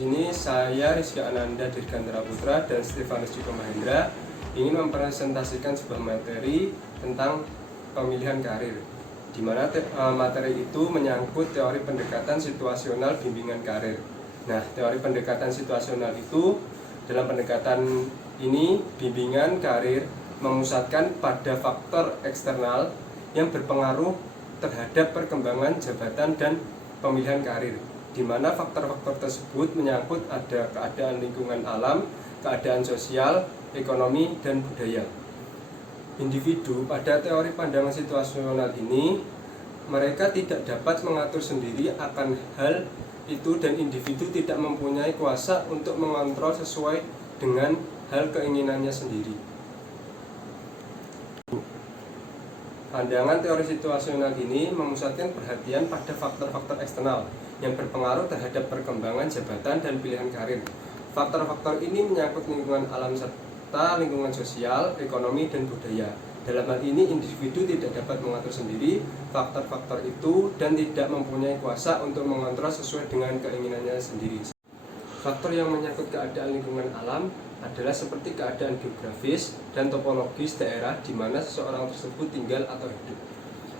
sini saya Rizky Ananda Dirgantara Putra dan Stefanus Joko Mahendra ingin mempresentasikan sebuah materi tentang pemilihan karir, di mana materi itu menyangkut teori pendekatan situasional bimbingan karir. Nah, teori pendekatan situasional itu dalam pendekatan ini bimbingan karir memusatkan pada faktor eksternal yang berpengaruh terhadap perkembangan jabatan dan pemilihan karir, di mana faktor-faktor tersebut menyangkut ada keadaan lingkungan alam, keadaan sosial, ekonomi, dan budaya. Individu pada teori pandangan situasional ini, mereka tidak dapat mengatur sendiri akan hal itu dan individu tidak mempunyai kuasa untuk mengontrol sesuai dengan hal keinginannya sendiri. Pandangan teori situasional ini memusatkan perhatian pada faktor-faktor eksternal yang berpengaruh terhadap perkembangan jabatan dan pilihan karir. Faktor-faktor ini menyangkut lingkungan alam serta lingkungan sosial, ekonomi, dan budaya. Dalam hal ini, individu tidak dapat mengatur sendiri faktor-faktor itu dan tidak mempunyai kuasa untuk mengontrol sesuai dengan keinginannya sendiri. Faktor yang menyangkut keadaan lingkungan alam adalah seperti keadaan geografis dan topologis daerah di mana seseorang tersebut tinggal atau hidup.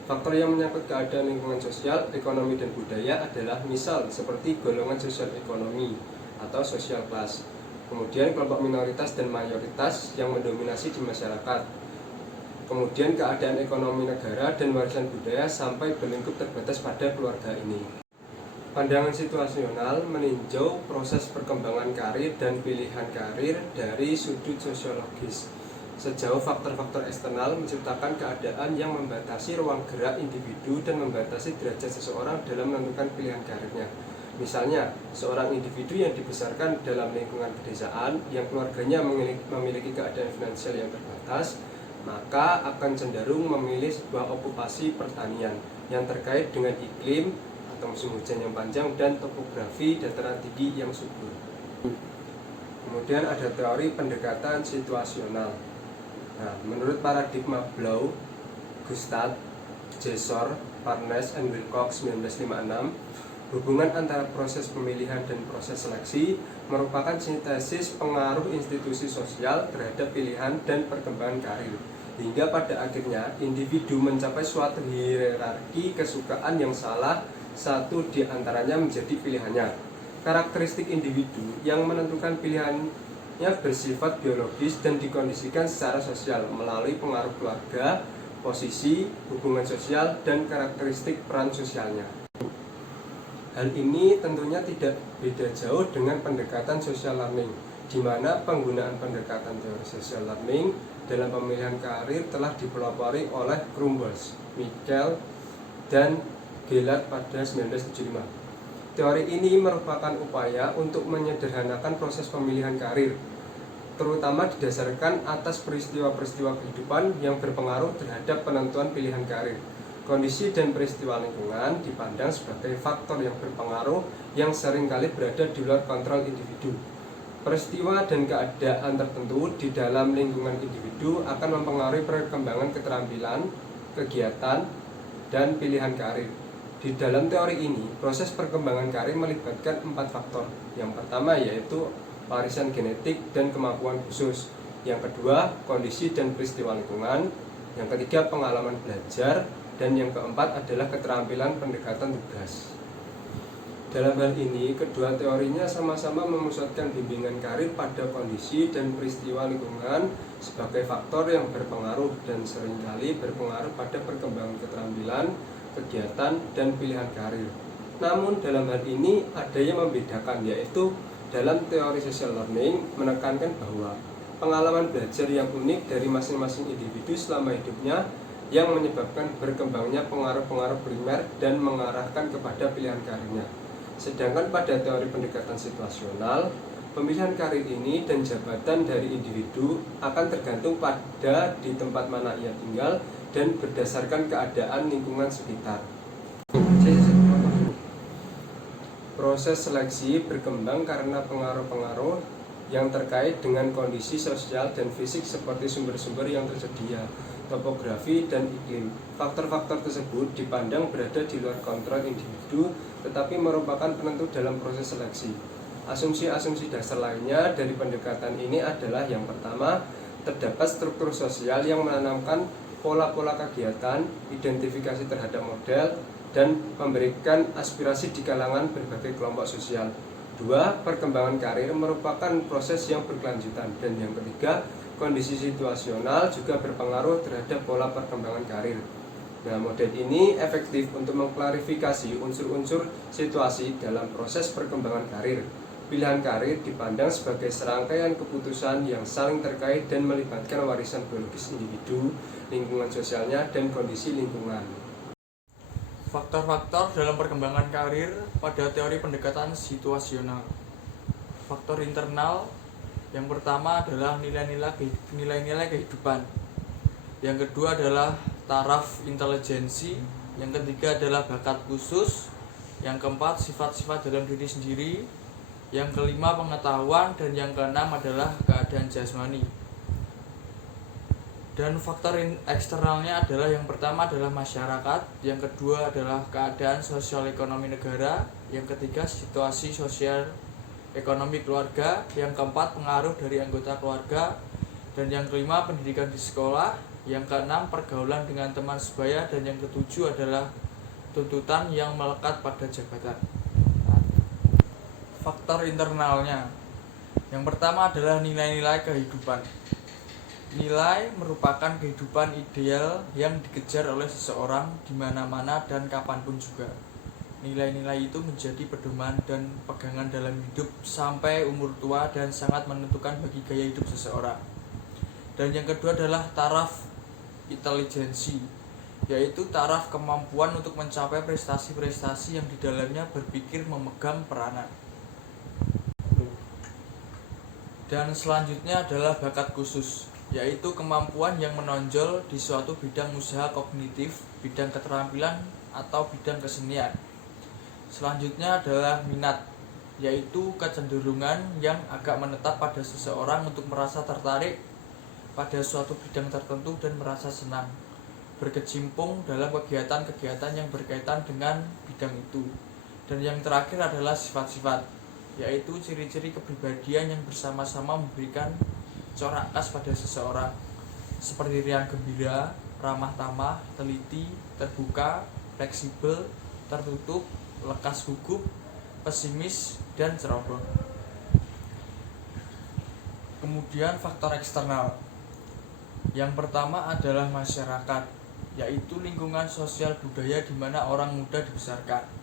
Faktor yang menyangkut keadaan lingkungan sosial, ekonomi, dan budaya adalah misal seperti golongan sosial ekonomi atau social class, kemudian kelompok minoritas dan mayoritas yang mendominasi di masyarakat, kemudian keadaan ekonomi negara dan warisan budaya sampai berlingkup terbatas pada keluarga ini. Pandangan situasional meninjau proses perkembangan karir dan pilihan karir dari sudut sosiologis. Sejauh faktor-faktor eksternal menciptakan keadaan yang membatasi ruang gerak individu dan membatasi derajat seseorang dalam menentukan pilihan karirnya. Misalnya, seorang individu yang dibesarkan dalam lingkungan pedesaan yang keluarganya memiliki keadaan finansial yang terbatas, maka akan cenderung memilih sebuah okupasi pertanian yang terkait dengan iklim atau musim hujan yang panjang dan topografi dataran tinggi yang subur. Kemudian ada teori pendekatan situasional. Nah, menurut paradigma Blow, Gustav, Jessor, Parnes, and Wilcox 1956, hubungan antara proses pemilihan dan proses seleksi merupakan sintesis pengaruh institusi sosial terhadap pilihan dan perkembangan karir, hingga pada akhirnya individu mencapai suatu hierarki kesukaan yang salah satu di antaranya menjadi pilihannya. Karakteristik individu yang menentukan pilihannya bersifat biologis dan dikondisikan secara sosial melalui pengaruh keluarga, posisi, hubungan sosial, dan karakteristik peran sosialnya. Hal ini tentunya tidak beda jauh dengan pendekatan social learning, di mana penggunaan pendekatan teori social learning dalam pemilihan karir telah dipelopori oleh Crumbles, Michel, dan Gellert pada 1975. Teori ini merupakan upaya untuk menyederhanakan proses pemilihan karir, terutama didasarkan atas peristiwa-peristiwa kehidupan yang berpengaruh terhadap penentuan pilihan karir. Kondisi dan peristiwa lingkungan dipandang sebagai faktor yang berpengaruh yang seringkali berada di luar kontrol individu. Peristiwa dan keadaan tertentu di dalam lingkungan individu akan mempengaruhi perkembangan keterampilan, kegiatan, dan pilihan karir. Di dalam teori ini, proses perkembangan karir melibatkan 4 faktor. Yang pertama yaitu warisan genetik dan kemampuan khusus. Yang kedua, kondisi dan peristiwa lingkungan. Yang ketiga, pengalaman belajar. Dan yang keempat adalah keterampilan pendekatan tugas. Dalam hal ini, kedua teorinya sama-sama memusatkan bimbingan karir pada kondisi dan peristiwa lingkungan sebagai faktor yang berpengaruh dan seringkali berpengaruh pada perkembangan keterampilan, kegiatan, dan pilihan karir. Namun dalam hal ini ada yang membedakan, yaitu dalam teori social learning menekankan bahwa pengalaman belajar yang unik dari masing-masing individu selama hidupnya yang menyebabkan berkembangnya pengaruh-pengaruh primer dan mengarahkan kepada pilihan karirnya. Sedangkan pada teori pendekatan situasional, pemilihan karir ini dan jabatan dari individu akan tergantung pada di tempat mana ia tinggal dan berdasarkan keadaan lingkungan sekitar. Proses seleksi berkembang karena pengaruh-pengaruh yang terkait dengan kondisi sosial dan fisik seperti sumber-sumber yang tersedia, topografi, dan iklim. Faktor-faktor tersebut dipandang berada di luar kontrol individu, tetapi merupakan penentu dalam proses seleksi. Asumsi-asumsi dasar lainnya dari pendekatan ini adalah yang pertama, terdapat struktur sosial yang menanamkan pola-pola kegiatan, identifikasi terhadap model, dan memberikan aspirasi di kalangan berbagai kelompok sosial. Dua, perkembangan karir merupakan proses yang berkelanjutan. Dan yang ketiga, kondisi situasional juga berpengaruh terhadap pola perkembangan karir. Nah, model ini efektif untuk mengklarifikasi unsur-unsur situasi dalam proses perkembangan karir. Pilihan karir dipandang sebagai serangkaian keputusan yang saling terkait dan melibatkan warisan biologis individu, lingkungan sosialnya, dan kondisi lingkungan. Faktor-faktor dalam perkembangan karir pada teori pendekatan situasional. Faktor internal yang pertama adalah nilai-nilai kehidupan. Yang kedua adalah taraf intelijensi. Yang ketiga adalah bakat khusus. Yang keempat sifat-sifat dalam diri sendiri. Yang kelima pengetahuan, dan yang keenam adalah keadaan jasmani. Dan faktor eksternalnya adalah yang pertama adalah masyarakat, yang kedua adalah keadaan sosial ekonomi negara, yang ketiga situasi sosial ekonomi keluarga, yang keempat pengaruh dari anggota keluarga, dan yang kelima pendidikan di sekolah, yang keenam pergaulan dengan teman sebaya, dan yang ketujuh adalah tuntutan yang melekat pada jabatan. Faktor internalnya yang pertama adalah nilai-nilai kehidupan. Nilai merupakan kehidupan ideal yang dikejar oleh seseorang di mana-mana dan kapanpun juga. Nilai-nilai itu menjadi pedoman dan pegangan dalam hidup sampai umur tua dan sangat menentukan bagi gaya hidup seseorang. Dan yang kedua adalah taraf intelijensi, yaitu taraf kemampuan untuk mencapai prestasi-prestasi yang di dalamnya berpikir memegang peranan. Dan selanjutnya adalah bakat khusus, yaitu kemampuan yang menonjol di suatu bidang usaha kognitif, bidang keterampilan, atau bidang kesenian. Selanjutnya adalah minat, yaitu kecenderungan yang agak menetap pada seseorang untuk merasa tertarik pada suatu bidang tertentu dan merasa senang berkecimpung dalam kegiatan-kegiatan yang berkaitan dengan bidang itu. Dan yang terakhir adalah sifat-sifat, yaitu ciri-ciri kepribadian yang bersama-sama memberikan corak khas pada seseorang, seperti riang gembira, ramah tamah, teliti, terbuka, fleksibel, tertutup, lekas gugup, pesimis, dan ceroboh. Kemudian faktor eksternal. Yang pertama adalah masyarakat, yaitu lingkungan sosial budaya di mana orang muda dibesarkan.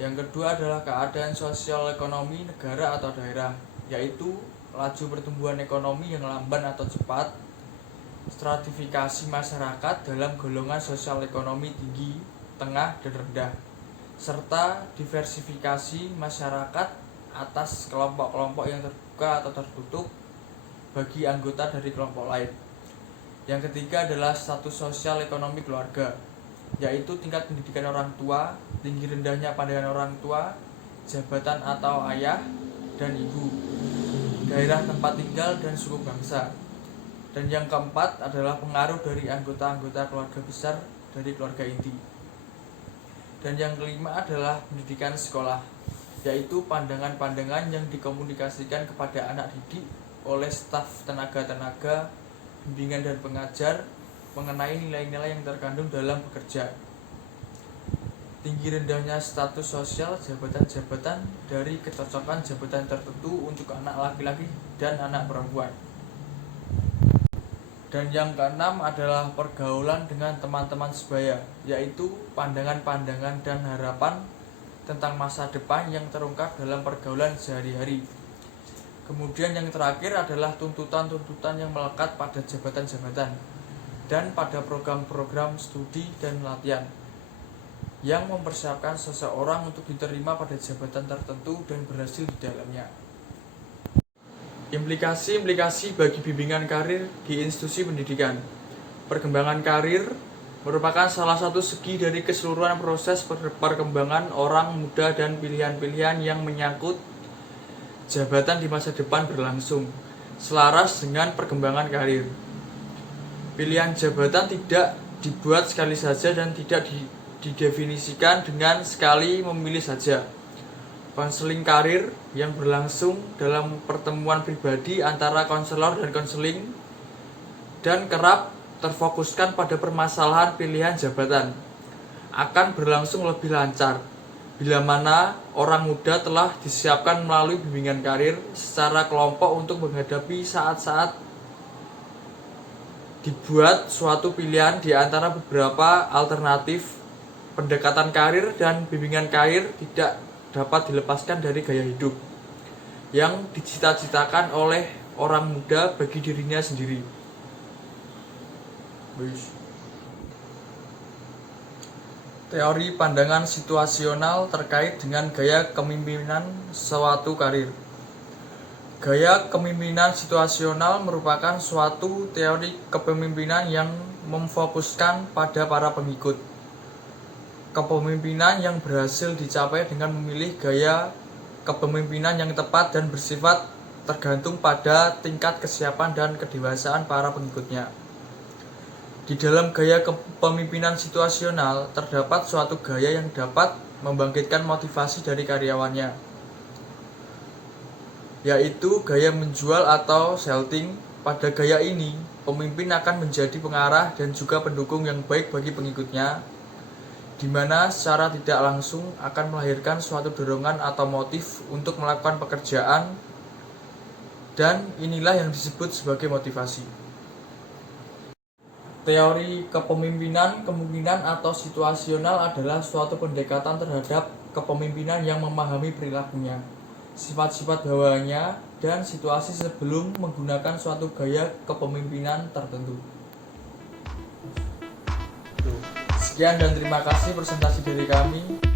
Yang kedua adalah keadaan sosial ekonomi negara atau daerah, yaitu laju pertumbuhan ekonomi yang lamban atau cepat, stratifikasi masyarakat dalam golongan sosial ekonomi tinggi, tengah, dan rendah, serta diversifikasi masyarakat atas kelompok-kelompok yang terbuka atau tertutup bagi anggota dari kelompok lain. Yang ketiga adalah status sosial ekonomi keluarga, yaitu tingkat pendidikan orang tua, tinggi rendahnya pandangan orang tua, jabatan atau ayah dan ibu, daerah tempat tinggal, dan suku bangsa. Dan yang keempat adalah pengaruh dari anggota-anggota keluarga besar dari keluarga inti. Dan yang kelima adalah pendidikan sekolah, yaitu pandangan-pandangan yang dikomunikasikan kepada anak didik oleh staf tenaga-tenaga, bimbingan dan pengajar mengenai nilai-nilai yang terkandung dalam bekerja. Tinggi rendahnya status sosial jabatan-jabatan dari kecocokan jabatan tertentu untuk anak laki-laki dan anak perempuan. Dan yang keenam adalah pergaulan dengan teman-teman sebaya, yaitu pandangan-pandangan dan harapan tentang masa depan yang terungkap dalam pergaulan sehari-hari. Kemudian yang terakhir adalah tuntutan-tuntutan yang melekat pada jabatan-jabatan dan pada program-program studi dan latihan yang mempersiapkan seseorang untuk diterima pada jabatan tertentu dan berhasil di dalamnya. Implikasi-implikasi bagi bimbingan karir di institusi pendidikan. Perkembangan karir merupakan salah satu segi dari keseluruhan proses perkembangan orang muda dan pilihan-pilihan yang menyangkut jabatan di masa depan berlangsung selaras dengan perkembangan karir. Pilihan jabatan tidak dibuat sekali saja dan tidak didefinisikan dengan sekali memilih saja. konseling karir yang berlangsung dalam pertemuan pribadi antara konselor dan konseling dan kerap terfokuskan pada permasalahan pilihan jabatan akan berlangsung lebih lancar bila mana orang muda telah disiapkan melalui bimbingan karir secara kelompok untuk menghadapi saat-saat dibuat suatu pilihan di antara beberapa alternatif. Pendekatan karir dan bimbingan karir tidak dapat dilepaskan dari gaya hidup yang dicita-citakan oleh orang muda bagi dirinya sendiri. Teori pandangan situasional terkait dengan gaya kepemimpinan suatu karir. Gaya kepemimpinan situasional merupakan suatu teori kepemimpinan yang memfokuskan pada para pengikut. Kepemimpinan yang berhasil dicapai dengan memilih gaya kepemimpinan yang tepat dan bersifat tergantung pada tingkat kesiapan dan kedewasaan para pengikutnya. Di dalam gaya kepemimpinan situasional terdapat suatu gaya yang dapat membangkitkan motivasi dari karyawannya, yaitu gaya menjual atau selling. Pada gaya ini, pemimpin akan menjadi pengarah dan juga pendukung yang baik bagi pengikutnya, di mana secara tidak langsung akan melahirkan suatu dorongan atau motif untuk melakukan pekerjaan, dan inilah yang disebut sebagai motivasi. Teori kepemimpinan kemungkinan atau situasional adalah suatu pendekatan terhadap kepemimpinan yang memahami perilakunya, sifat-sifat bawahnya, dan situasi sebelum menggunakan suatu gaya kepemimpinan tertentu. Sekian dan terima kasih presentasi dari kami.